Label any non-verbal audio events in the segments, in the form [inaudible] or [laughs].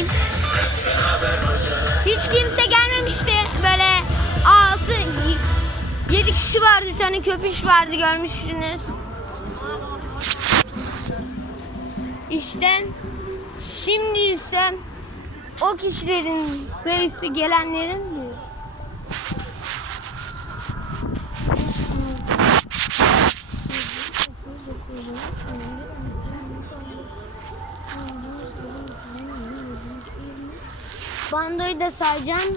göstereyim. Hiç kimse gelmemişti. Böyle 6 7 kişi vardı. Bir tane köpüş vardı görmüşsünüz. İşte şimdi ise o kişilerin sayısı gelenlerin diyor. Bandoyu da sayacağım.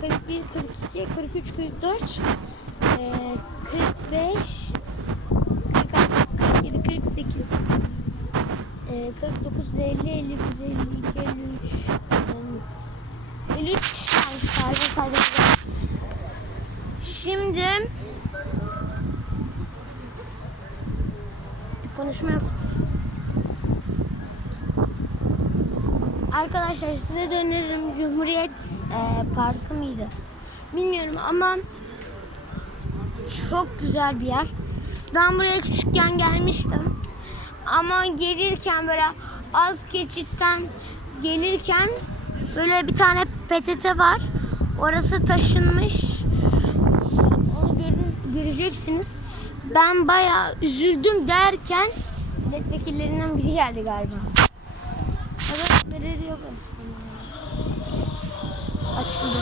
41, 42, 43, 44, eee, 45, 46, 47, 48, eee, 49, 50, 51, 52, 53, eee, 53 şarkı saydım saydım. Şimdi konuşma yap. Arkadaşlar size de öneririm Cumhuriyet e, Parkı mıydı? Bilmiyorum ama çok güzel bir yer. Ben buraya küçükken gelmiştim. Ama gelirken böyle alt geçitten gelirken böyle bir tane PTT var. Orası taşınmış. Göreceksiniz. Ben bayağı üzüldüm derken milletvekillerinden biri geldi galiba. Evet, belediye yok. Açıldı.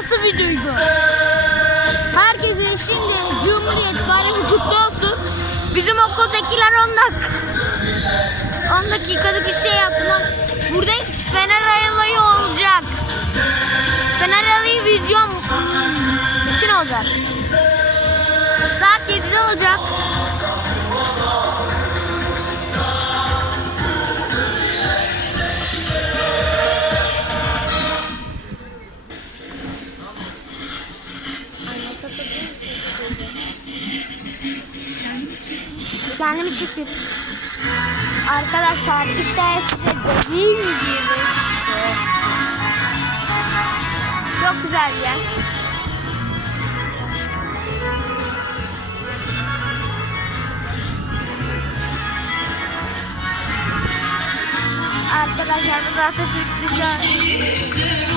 Nasıl bir duygu? Herkesin şimdi Cumhuriyet bayramı kutlu olsun. Bizim okuldakiler 10 dakika 10 dakikada bir şey yaptılar. Burada Fener Alayı olacak. Fener Alayı videom bütün olacak. Saat 7'de olacak. Kendimi çekiyorum. Arkadaşlar işte size dediğim gibi işte. Çok güzel bir yer. Arkadaşlar bu da Atatürk Dışarı. gelişler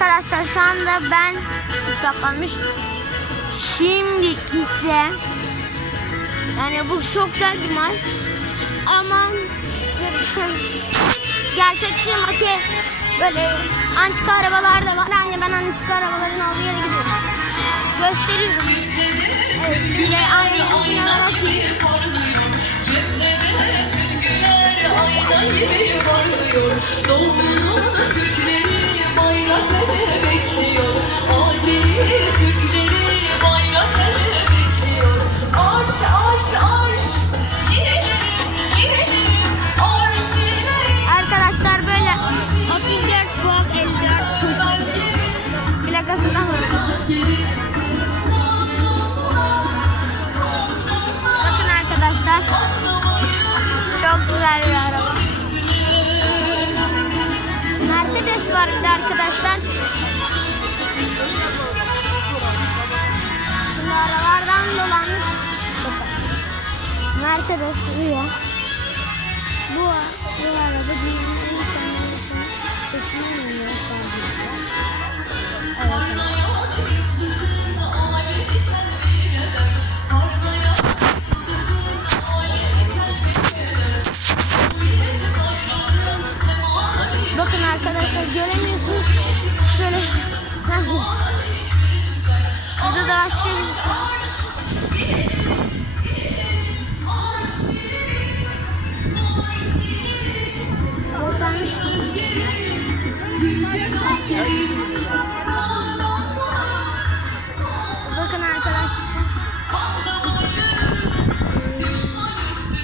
Arkadaşlar şu anda ben saklanmış. Şimdi ise yani bu çok güzel bir maç. Ama [laughs] gerçekçi maçı böyle antika arabalar da var. Yani ben antika arabaların olduğu yere gidiyorum. Gösteriyorum. Evet, size aynı Ayna bakayım. var arkadaşlar. Şimdi aralardan dolandık. Mercedes uyuyor. Şöyle Burada